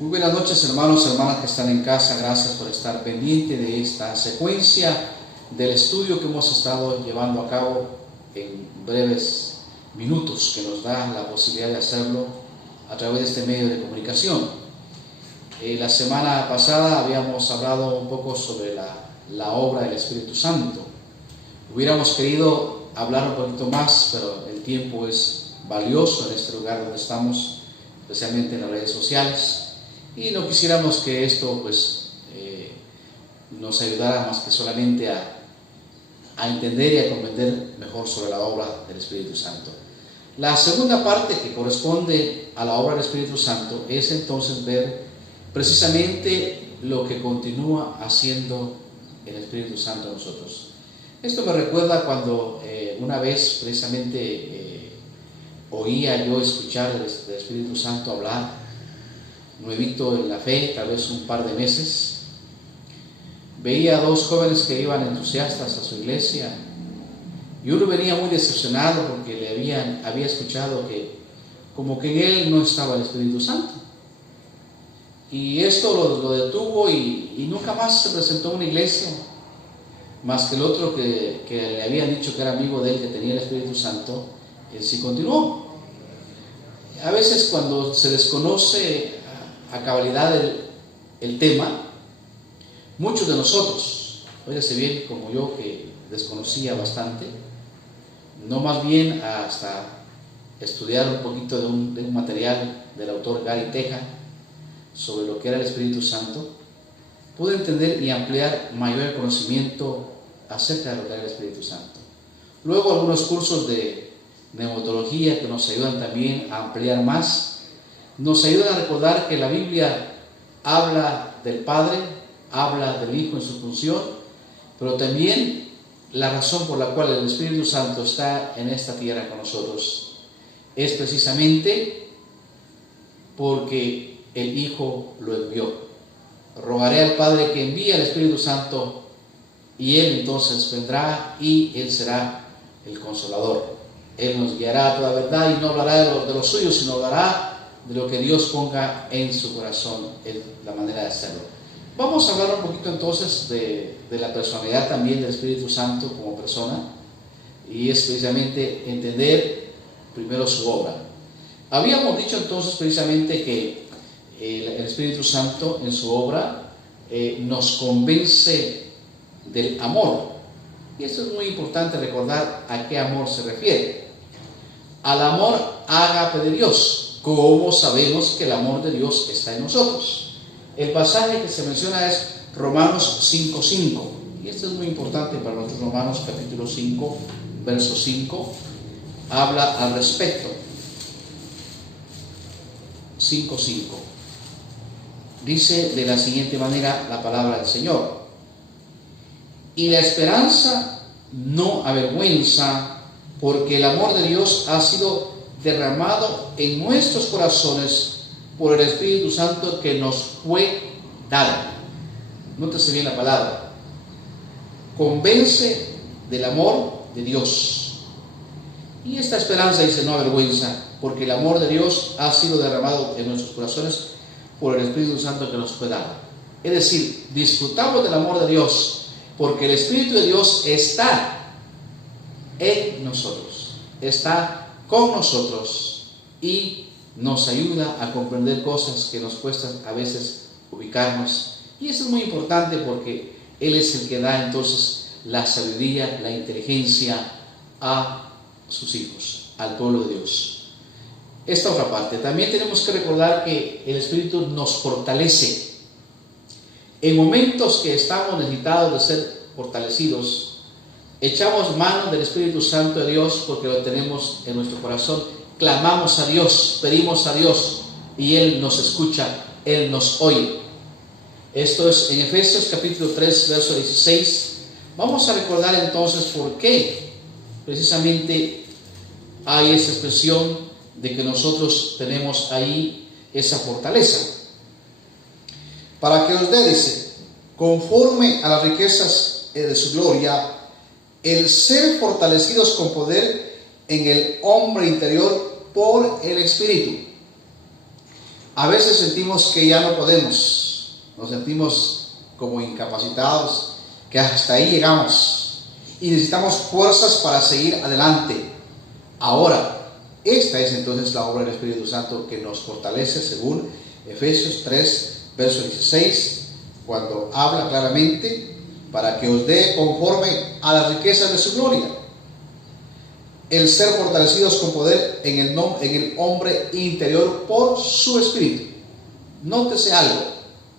Muy buenas noches, hermanos y hermanas que están en casa. Gracias por estar pendiente de esta secuencia del estudio que hemos estado llevando a cabo en breves minutos, que nos da la posibilidad de hacerlo a través de este medio de comunicación. La semana pasada habíamos hablado un poco sobre la obra del Espíritu Santo. Hubiéramos querido hablar un poquito más, pero el tiempo es valioso en este lugar donde estamos, especialmente en las redes sociales. Y no quisiéramos que esto nos ayudara más que solamente a entender y a comprender mejor sobre la obra del Espíritu Santo. La segunda parte, que corresponde a la obra del Espíritu Santo, es entonces ver precisamente lo que continúa haciendo el Espíritu Santo en nosotros. Esto me recuerda cuando una vez precisamente oía yo escuchar del Espíritu Santo hablar, nuevito en la fe, tal vez un par de meses. Veía a dos jóvenes que iban entusiastas a su iglesia y uno venía muy decepcionado porque había escuchado que como que en él no estaba el Espíritu Santo, y esto lo detuvo y nunca más se presentó a una iglesia, más que el otro que le habían dicho que era amigo de él, que tenía el Espíritu Santo. Él sí continuó. A veces cuando se desconoce a cabalidad el tema, muchos de nosotros, óyase bien, como yo, que desconocía bastante, no más bien hasta estudiar un poquito de un material del autor Gary Teja sobre lo que era el Espíritu Santo, pude entender y ampliar mayor conocimiento acerca de lo que era el Espíritu Santo. Luego algunos cursos de pneumatología que nos ayudan también a ampliar más, nos ayudan a recordar que la Biblia habla del Padre, habla del Hijo en su función, pero también la razón por la cual el Espíritu Santo está en esta tierra con nosotros es precisamente porque el Hijo lo envió. Rogaré al Padre que envíe al Espíritu Santo, y Él entonces vendrá y Él será el Consolador. Él nos guiará a toda verdad y no hablará de lo suyo, sino hablará de lo que Dios ponga en su corazón, la manera de hacerlo. Vamos a hablar un poquito entonces de la personalidad también del Espíritu Santo como persona, y es precisamente entender primero su obra. Habíamos dicho entonces precisamente que el Espíritu Santo en su obra nos convence del amor, y esto es muy importante recordar a qué amor se refiere. Al amor ágape de Dios. ¿Cómo sabemos que el amor de Dios está en nosotros? El pasaje que se menciona es Romanos 5:5, y esto es muy importante para nosotros. Romanos capítulo 5, verso 5, habla al respecto. 5:5 dice de la siguiente manera la palabra del Señor: y la esperanza no avergüenza, porque el amor de Dios ha sido derramado en nuestros corazones por el Espíritu Santo que nos fue dado. Nótese bien la palabra. Convence del amor de Dios. Y esta esperanza, dice, no avergüenza, porque el amor de Dios ha sido derramado en nuestros corazones por el Espíritu Santo que nos fue dado. Es decir, disfrutamos del amor de Dios porque el Espíritu de Dios está en nosotros, está con nosotros, y nos ayuda a comprender cosas que nos cuesta a veces ubicarnos. Y eso es muy importante porque Él es el que da entonces la sabiduría, la inteligencia a sus hijos, al pueblo de Dios. Esta otra parte, también tenemos que recordar que el Espíritu nos fortalece. En momentos que estamos necesitados de ser fortalecidos, echamos mano del Espíritu Santo de Dios porque lo tenemos en nuestro corazón. Clamamos a Dios, pedimos a Dios, y Él nos escucha, Él nos oye. Esto es en Efesios capítulo 3, verso 16. Vamos a recordar entonces por qué precisamente hay esa expresión de que nosotros tenemos ahí esa fortaleza. Para que os dé, dice, conforme a las riquezas de su gloria, el ser fortalecidos con poder en el hombre interior por el Espíritu, A veces sentimos que ya no podemos, nos sentimos como incapacitados, que hasta ahí llegamos y necesitamos fuerzas para seguir adelante. Ahora, esta es entonces la obra del Espíritu Santo que nos fortalece según Efesios 3, verso 16, cuando habla claramente para que os dé conforme a las riquezas de su gloria el ser fortalecidos con poder en el hombre interior por su espíritu. Nótese algo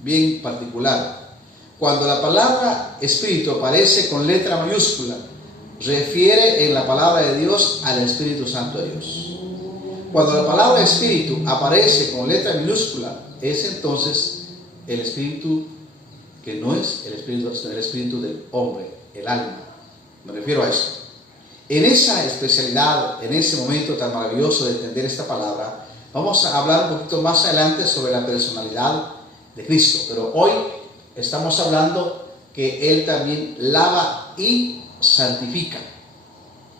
bien particular. Cuando la palabra espíritu aparece con letra mayúscula, refiere en la palabra de Dios al Espíritu Santo de Dios. Cuando la palabra espíritu aparece con letra minúscula, es entonces el espíritu que no es el espíritu del hombre, el alma. Me refiero a esto. En esa especialidad, en ese momento tan maravilloso de entender esta palabra, vamos a hablar un poquito más adelante sobre la personalidad de Cristo. Pero hoy estamos hablando que Él también lava y santifica.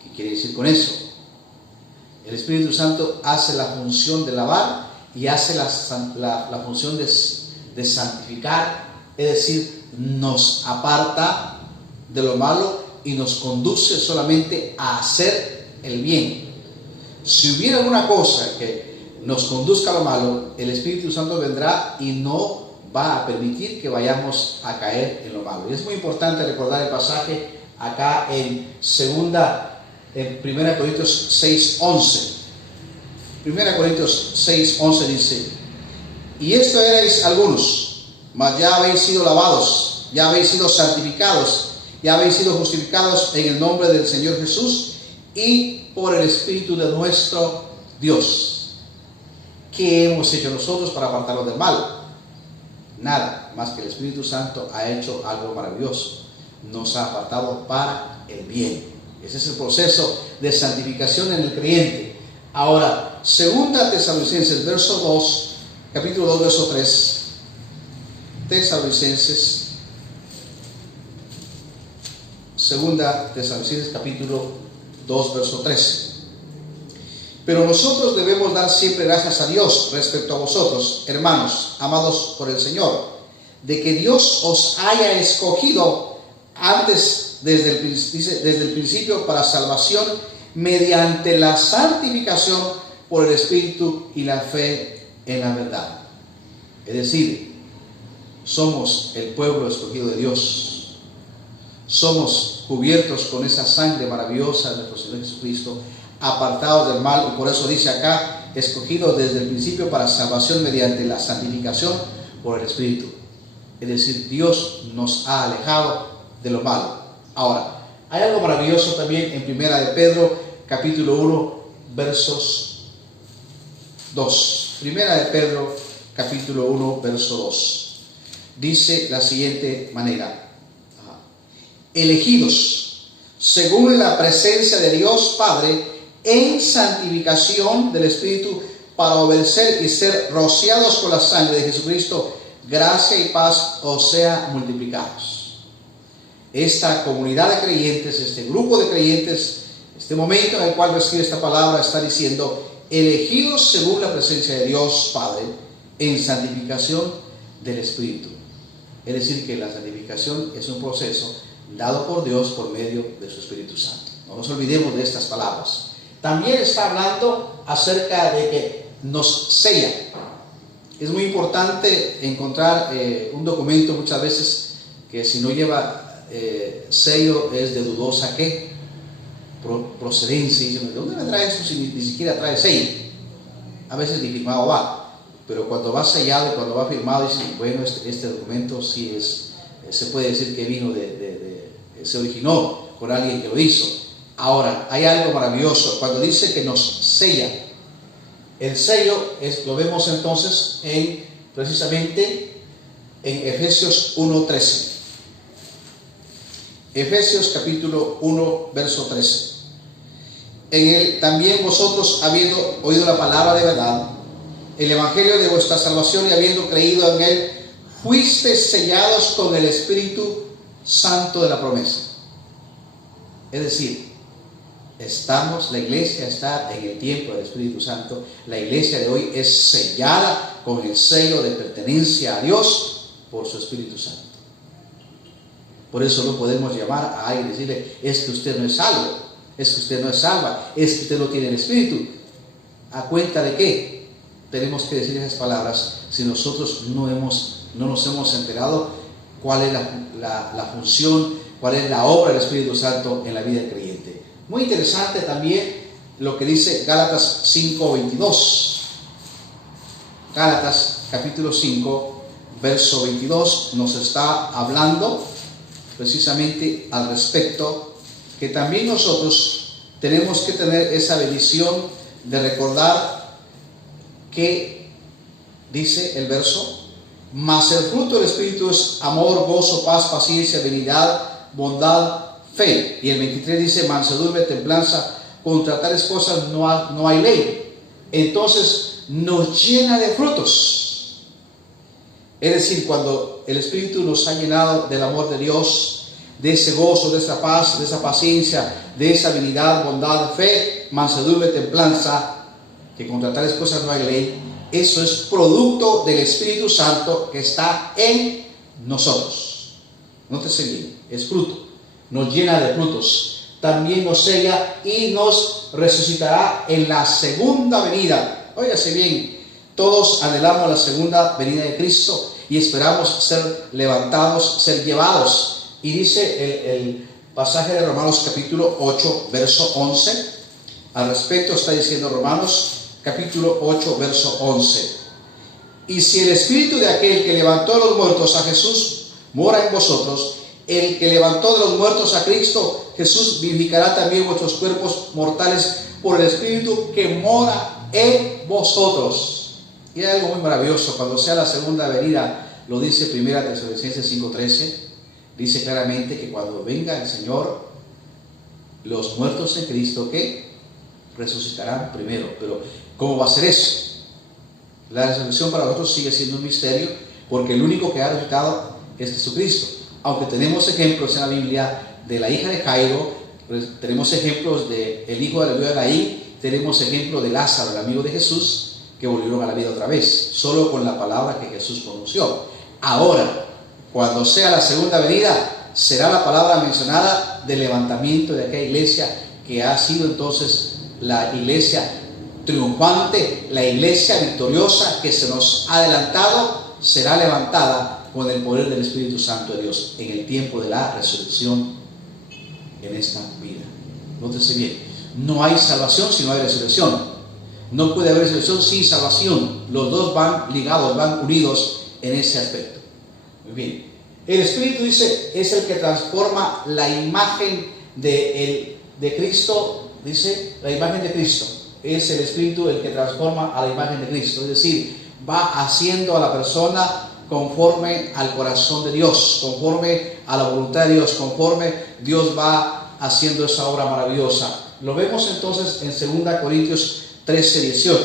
¿Qué quiere decir con eso? El Espíritu Santo hace la función de lavar y hace la función de santificar, es decir, nos aparta de lo malo y nos conduce solamente a hacer el bien. Si hubiera alguna cosa que nos conduzca a lo malo, el Espíritu Santo vendrá y no va a permitir que vayamos a caer en lo malo. Y es muy importante recordar el pasaje acá en 1 Corintios 6:11. 1 Corintios 6:11 dice: y esto erais algunos, mas ya habéis sido lavados, ya habéis sido santificados, ya habéis sido justificados en el nombre del Señor Jesús y por el Espíritu de nuestro Dios. ¿Qué hemos hecho nosotros para apartarnos del mal? Nada más que el Espíritu Santo ha hecho algo maravilloso. Nos ha apartado para el bien. Ese es el proceso de santificación en el creyente. Ahora, 2 Tesalonicenses, capítulo 2, verso 3. Tesalonicenses, 2 Tesalonicenses, capítulo 2, verso 3. Pero nosotros debemos dar siempre gracias a Dios respecto a vosotros, hermanos, amados por el Señor, de que Dios os haya escogido antes desde el principio para salvación mediante la santificación por el Espíritu y la fe en la verdad. Es decir, somos el pueblo escogido de Dios. Somos cubiertos con esa sangre maravillosa de nuestro Señor Jesucristo, apartados del mal, y por eso dice acá, escogidos desde el principio para salvación mediante la santificación por el Espíritu. Es decir, Dios nos ha alejado de lo malo. Ahora, hay algo maravilloso también en 1 de Pedro, capítulo 1, versos 2. 1 de Pedro, capítulo 1, verso 2. Dice la siguiente manera: elegidos según la presencia de Dios Padre en santificación del Espíritu para obedecer y ser rociados con la sangre de Jesucristo, gracia y paz os sea multiplicados. Esta comunidad de creyentes, este grupo de creyentes, este momento en el cual recibe esta palabra, está diciendo: elegidos según la presencia de Dios Padre en santificación del Espíritu. Es decir, que la santificación es un proceso dado por Dios por medio de su Espíritu Santo. No nos olvidemos de estas palabras. También está hablando acerca de que nos sella. Es muy importante encontrar un documento muchas veces que si no lleva sello es de dudosa procedencia. Y dicen: ¿de dónde me trae eso si ni siquiera trae sello? A veces ni firmado va, pero cuando va sellado y cuando va firmado dicen: bueno, este documento sí se puede decir que vino se originó con alguien que lo hizo. Ahora, hay algo maravilloso cuando dice que nos sella. El sello lo vemos entonces precisamente en Efesios 1:13. Efesios capítulo 1, verso 13. En él también vosotros, habiendo oído la palabra de verdad, el evangelio de vuestra salvación, y habiendo creído en él, fuisteis sellados con el Espíritu Santo de la promesa. Es decir, la iglesia está en el tiempo del Espíritu Santo. La iglesia de hoy es sellada con el sello de pertenencia a Dios por su Espíritu Santo. Por eso no podemos llamar a alguien y decirle, es que usted no es salvo, es que usted no es salva, es que usted no tiene el Espíritu. ¿A cuenta de qué tenemos que decir esas palabras si nosotros no nos hemos enterado cuál es la función, cuál es la obra del Espíritu Santo en la vida del creyente? Muy interesante también lo que dice Gálatas 5:22. Gálatas capítulo 5, verso 22 nos está hablando precisamente al respecto, que también nosotros tenemos que tener esa bendición de recordar que dice el verso: mas el fruto del Espíritu es amor, gozo, paz, paciencia, benignidad, bondad, fe. Y el 23 dice: mansedumbre, templanza, contra tales cosas no hay ley. Entonces nos llena de frutos. Es decir, cuando el Espíritu nos ha llenado del amor de Dios, de ese gozo, de esa paz, de esa paciencia, de esa benignidad, bondad, fe, mansedumbre, templanza, que contra tales cosas no hay ley, eso es producto del Espíritu Santo que está en nosotros. Nótese bien, es fruto, nos llena de frutos, también nos sella y nos resucitará en la segunda venida. Óigase bien, todos anhelamos la segunda venida de Cristo y esperamos ser levantados, ser llevados. Y dice el pasaje de Romanos capítulo 8, verso 11. Al respecto está diciendo Romanos capítulo 8, verso 11. Y si el Espíritu de aquel que levantó de los muertos a Jesús mora en vosotros, el que levantó de los muertos a Cristo Jesús vivificará también vuestros cuerpos mortales por el Espíritu que mora en vosotros. Y hay algo muy maravilloso, cuando sea la segunda venida, lo dice 1 Tesalonicenses 5:13, dice claramente que cuando venga el Señor, los muertos en Cristo, ¿qué? Resucitarán primero. Pero ¿cómo va a ser eso? La resurrección para nosotros sigue siendo un misterio, porque el único que ha resucitado es Jesucristo. Aunque tenemos ejemplos en la Biblia de la hija de Jairo, tenemos ejemplos del hijo de la viuda de Naín, tenemos ejemplo de Lázaro, el amigo de Jesús, que volvieron a la vida otra vez, solo con la palabra que Jesús pronunció. Ahora, cuando sea la segunda venida, será la palabra mencionada del levantamiento de aquella iglesia que ha sido entonces la iglesia triunfante, la iglesia victoriosa que se nos ha adelantado, será levantada con el poder del Espíritu Santo de Dios en el tiempo de la resurrección en esta vida. Nótese bien, no hay salvación si no hay resurrección. No puede haber resurrección sin salvación. Los dos van ligados, van unidos en ese aspecto. Muy bien. El Espíritu, dice, es el que transforma la imagen de Cristo. Dice, la imagen de Cristo. Es el Espíritu el que transforma a la imagen de Cristo. Es decir, va haciendo a la persona conforme al corazón de Dios, conforme a la voluntad de Dios, conforme Dios va haciendo esa obra maravillosa. Lo vemos entonces en 2 Corintios 13:18.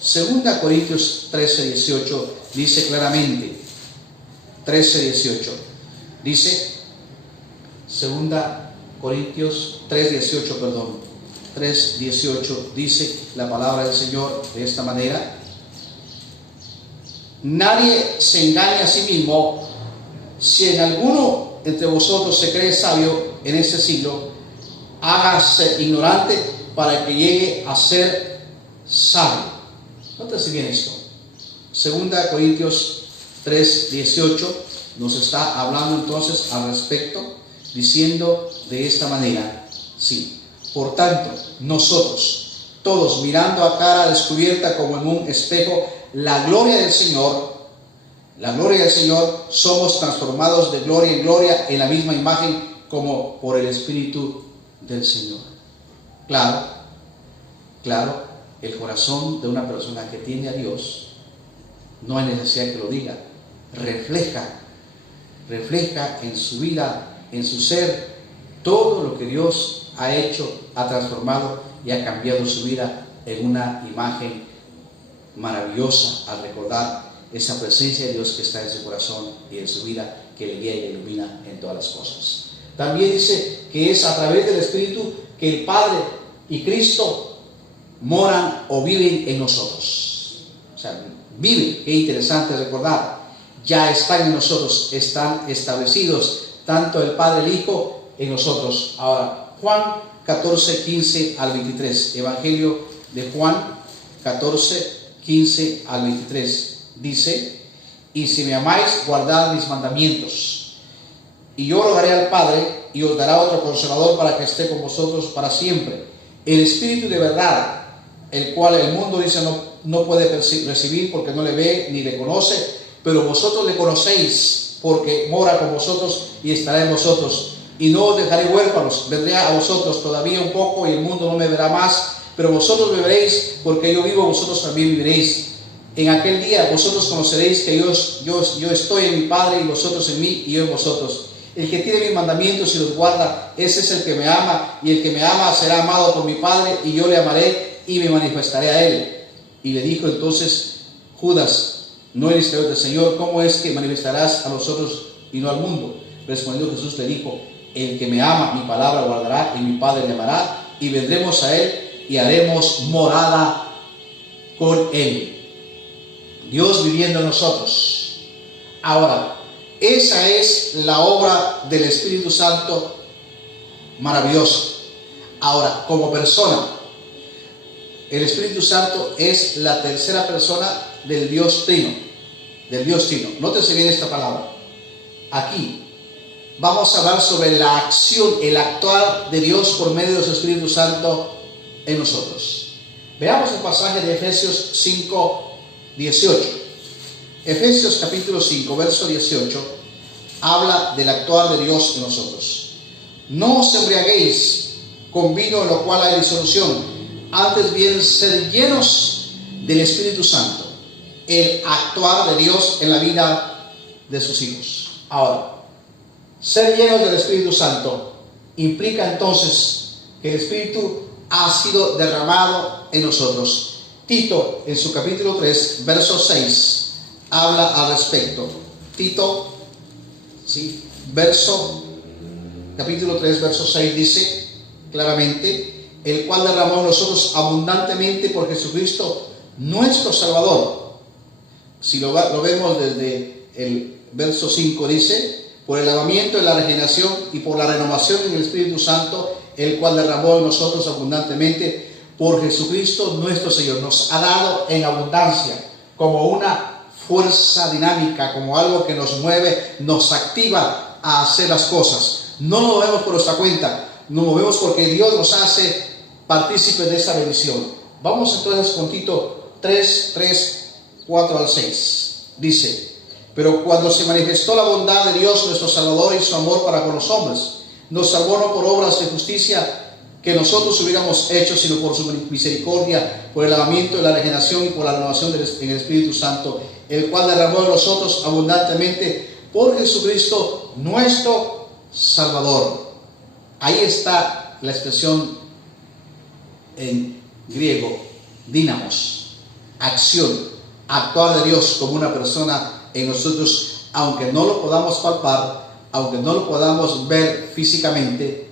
2 Corintios 13:18 dice claramente, 13:18 dice, 2 Corintios 3:18 dice la palabra del Señor de esta manera: nadie se engañe a sí mismo. Si en alguno entre vosotros se cree sabio en este siglo, hágase ignorante para que llegue a ser sabio. Nótese bien esto. 2 Corintios 3:18 nos está hablando entonces al respecto, diciendo de esta manera: sí, por tanto, nosotros, todos mirando a cara descubierta como en un espejo la gloria del Señor, somos transformados de gloria en gloria en la misma imagen como por el Espíritu del Señor. Claro, el corazón de una persona que tiene a Dios, no hay necesidad que lo diga, refleja en su vida, en su ser, todo lo que Dios ha hecho, ha transformado y ha cambiado su vida en una imagen maravillosa al recordar esa presencia de Dios que está en su corazón y en su vida, que le guía y le ilumina en todas las cosas. También dice que es a través del Espíritu que el Padre y Cristo moran o viven en nosotros. O sea, viven, qué interesante recordar, ya están en nosotros, están establecidos, tanto el Padre y el Hijo en nosotros. Ahora, Juan 14, 15 al 23, Evangelio de Juan 14, 15 al 23, dice: y si me amáis, guardad mis mandamientos, y yo rogaré al Padre, y os dará otro Consolador para que esté con vosotros para siempre, el Espíritu de verdad, el cual el mundo dice no puede recibir porque no le ve ni le conoce, pero vosotros le conocéis porque mora con vosotros y estará en vosotros. Y no os dejaré huérfanos, vendré a vosotros todavía un poco y el mundo no me verá más, pero vosotros me veréis, porque yo vivo, vosotros también viviréis. En aquel día vosotros conoceréis que yo estoy en mi Padre y vosotros en mí y yo en vosotros. El que tiene mis mandamientos y los guarda, ese es el que me ama, y el que me ama será amado por mi Padre, y yo le amaré y me manifestaré a él. Y le dijo entonces Judas, no eres Iscariote, Señor, ¿cómo es que manifestarás a nosotros y no al mundo? Respondió Jesús, le dijo, el que me ama, mi palabra guardará, y mi Padre le amará, y vendremos a él y haremos morada con él. Dios viviendo en nosotros. Ahora, esa es la obra del Espíritu Santo maravillosa. Ahora, como persona, el Espíritu Santo es la tercera persona del Dios Trino. Nótese bien esta palabra. Aquí vamos a hablar sobre la acción, el actuar de Dios por medio de su Espíritu Santo en nosotros. Veamos el pasaje de Efesios 5, 18. Efesios capítulo 5, verso 18, habla del actuar de Dios en nosotros. No os embriaguéis con vino en lo cual hay disolución, antes bien ser llenos del Espíritu Santo. El actuar de Dios en la vida de sus hijos. Ahora, ser llenos del Espíritu Santo implica entonces que el Espíritu ha sido derramado en nosotros. Tito, en su capítulo 3, verso 6, habla al respecto. Tito, ¿sí? Capítulo 3, verso 6 dice claramente, el cual derramó en nosotros abundantemente por Jesucristo, nuestro Salvador. Si lo vemos desde el verso 5, dice, por el lavamiento de la regeneración y por la renovación en el Espíritu Santo, el cual derramó en nosotros abundantemente por Jesucristo nuestro Señor. Nos ha dado en abundancia, como una fuerza dinámica, como algo que nos mueve, nos activa a hacer las cosas. No lo movemos por nuestra cuenta, nos movemos porque Dios nos hace partícipes de esa bendición. Vamos entonces con Tito 3, 4 al 6. Dice, pero cuando se manifestó la bondad de Dios nuestro Salvador y su amor para con los hombres, nos salvó no por obras de justicia que nosotros hubiéramos hecho, sino por su misericordia, por el lavamiento de la regeneración y por la renovación en el Espíritu Santo, el cual derramó en nosotros abundantemente por Jesucristo nuestro Salvador. Ahí está la expresión en griego, dinamos, acción, actuar de Dios como una persona en nosotros, aunque no lo podamos palpar, aunque no lo podamos ver físicamente,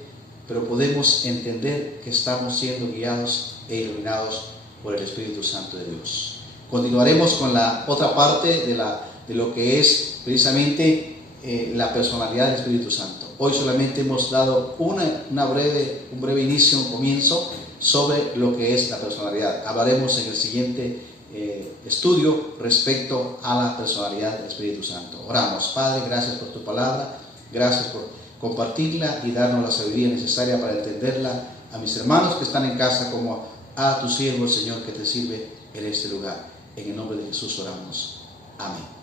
pero podemos entender que estamos siendo guiados e iluminados por el Espíritu Santo de Dios. Continuaremos con la otra parte de lo que es precisamente la personalidad del Espíritu Santo. Hoy solamente hemos dado un breve inicio, un comienzo sobre lo que es la personalidad. Hablaremos en el siguiente estudio respecto a la personalidad del Espíritu Santo. Oramos. Padre, gracias por tu palabra, gracias por compartirla y darnos la sabiduría necesaria para entenderla a mis hermanos que están en casa, como a tu siervo, el Señor, que te sirve en este lugar. En el nombre de Jesús oramos. Amén.